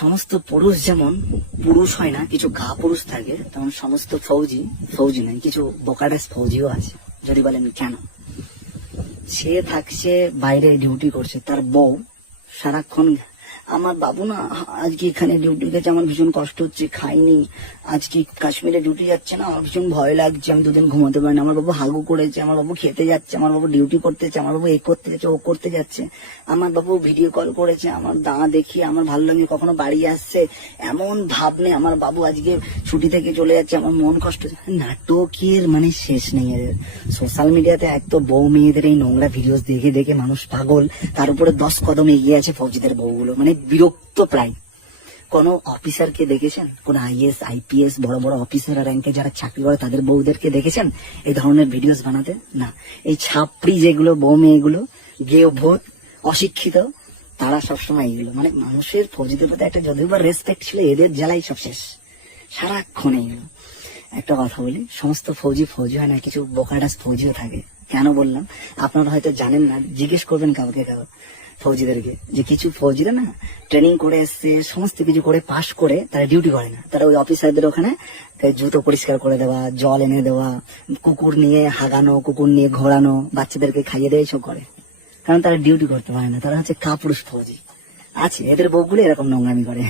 সমস্ত পুরুষ যেমন পুরুষ হয় না, কিছু গা পুরুষ থাকে, তেমন সমস্ত ফৌজি নয়, কিছু বোকাডাস ফৌজিও আছে। যদি বলেন কেন? সে থাকছে বাইরে ডিউটি করছে, তার বউ সারাক্ষণ আমার বাবু না আজকে এখানে ডিউটি গেছে, আমার ভীষণ কষ্ট হচ্ছে, খাইনি, আজকে কাশ্মীরে ডিউটি যাচ্ছে না, আমার ভীষণ ভয় লাগছে, আমি দুদিন ঘুমাতে পারি না, আমার বাবু হাগু করেছে, আমার বাবু খেতে যাচ্ছে, আমার বাবু ডিউটি করতে যাচ্ছে, আমার বাবু এ করতে যাচ্ছে, ও করতে যাচ্ছে, আমার বাবু ভিডিও কল করেছে, আমার দাঁড়া দেখি আমার ভালো লাগে, কখনো বাড়ি আসছে, এমন ভাব নেই আমার বাবু আজকে ছুটি থেকে চলে যাচ্ছে, আমার মন কষ্ট। নাটকের মানে শেষ নেই এদের। সোশ্যাল মিডিয়াতে এক তো বউ মেয়েদের এই নোংরা ভিডিওস দেখে দেখে মানুষ পাগল, তার উপরে 10 কদম এগিয়ে আছে ফৌজিদের বউগুলো, মানে বিরক্ত প্রায়। কোন অফিসারকে দেখেছেন? কোন আইএস আইপিএস বড় বড় অফিসার র্যাঙ্কে যারা চাকরি করে তাদের বউদেরকে দেখেছেন এই ধরনের ভিডিওস বানাতে? না, এই ছাপড়ি যেগুলো বউ মেয়েগুলো, গেও ভূত, অশিক্ষিত, তারা সবসময় এইগুলো, মানে মানুষের ফৌজিদের প্রতি একটা যদিও বা রেসপেক্ট ছিল, এদের জ্বালাই সব শেষ সারাক্ষণ এইগুলো। একটা কথা বলি, সমস্ত ফৌজি হয় না, কিছু বোকাডাস ফৌজিও থাকে। কেন বললাম আপনারা হয়তো জানেন না, জিজ্ঞেস করবেন কাউকে ফৌজিদেরকে, যে কিছু ফৌজিরা না ট্রেনিং করে এসছে, সমস্ত কিছু করে পাশ করে তারা ডিউটি করে না, তারা ওই অফিসারদের ওখানে জুতো পরিষ্কার করে দেওয়া, জল এনে দেওয়া, কুকুর নিয়ে হাগানো, কুকুর নিয়ে ঘোরানো, বাচ্চাদেরকে খাইয়ে দেয়, সব করে, কারণ তারা ডিউটি করতে পারে না, তারা হচ্ছে কাপুরুষ ফৌজি আছে। এদের বউগুলো এরকম নোংরামি করে।